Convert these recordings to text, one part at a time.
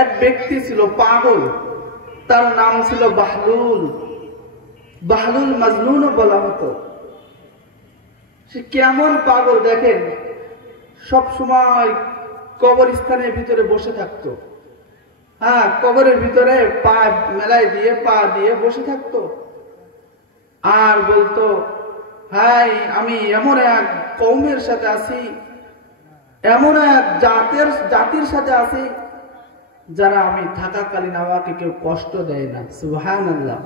এক ব্যক্তি ছিল পাগল, তার নাম ছিল বাহলুল। বাহলুল মাজনুনও বলা হতো। সে কেমন পাগল দেখেন, সব সময় কবরস্থানের ভিতরে বসে থাকতো। কবরের ভিতরে পা মেলাই দিয়ে পা দিয়ে বসে থাকতো আর বলতো, হাই আমি এমন এক কওমের সাথে আছি, এমন এক জাতির সাথে আছি যারা আমি থাকাকালীন আমাকে কেউ কষ্ট দেয় না। সুবহানাল্লাহ।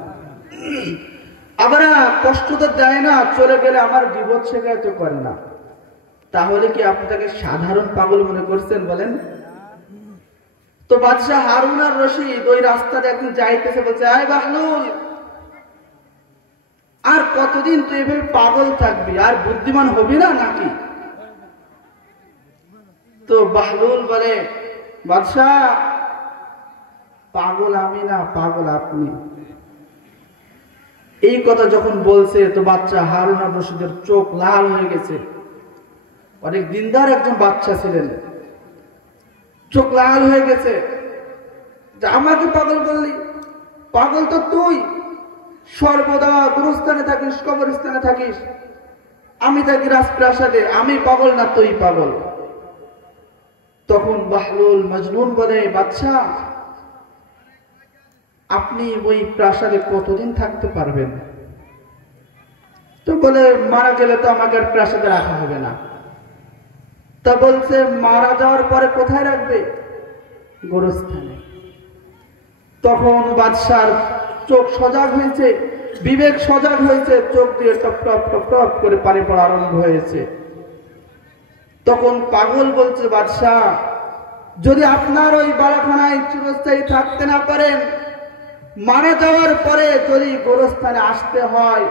আবার কষ্ট তো দেয় না, চলে গেলে আমার বিপদ শেখায়তো করে না। তাহলে কি আপনি তাকে সাধারণ পাগল মনে করছেন বলেন? তো বাদশাহ হারুন আর রশিদ ওই রাস্তাতে একদিন যাইতেছে, বলছে, আয় বাহলুল, আর কতদিন তুই এভাবে পাগল থাকবি, আর বুদ্ধিমান হবি না নাকি? তো বাহলুল বলে, বাদশাহ পাগল আমি না, পাগল আপনি। এই কথা যখন বলছে তো বাচ্চা হারুন আর রশিদের চোখ লাল হয়ে গেছে। অনেক দিনদার একজন বাচ্চা ছিলেন, চোখ লাল হয়ে গেছে যে আমাকে পাগল বললি? পাগল তো তুই, সর্বদা গুরুস্থানে থাকিস, কবরস্থানে থাকিস, আমি থাকি রাজপ্রাসাদে, আমি পাগল না তুই পাগল। তখন বাহলুল মজনুন বলে, বাদশা আপনি ওই প্রাসাদে কতদিন থাকতে পারবেন? তো বলে, মারা গেলে তো আমাকে আর প্রাসাদে রাখা হবে না। তা বলছে, মারা যাওয়ার পরে কোথায় রাখবে? গোরস্থানে। তখন বাদশার চোখ সজাগ হয়েছে, বিবেক সজাগ হয়েছে, চোখ দিয়ে টপ টপ টপ টপ করে পানি পড়া আরম্ভ হয়েছে। তখন পাগল বলছে, বাদশাহ যদি আপনার ওই বালাখানায় চিরস্থায়ী থাকতে না পারেন, মারা যাওয়ার পরে যদি গোরস্থানে আসতে হয়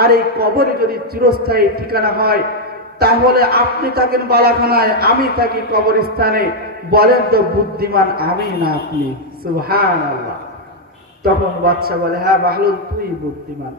আর এই কবরে যদি চিরস্থায়ী ঠিকানা হয়, তাহলে আপনি থাকেন বালাখানায়, আমি থাকি কবরস্থানে। বলেন তো বুদ্ধিমান আমি না আপনি? সুবহানাল্লাহ। তখন বাদশা বলে, হ্যাঁ বাহলুল তুই বুদ্ধিমান।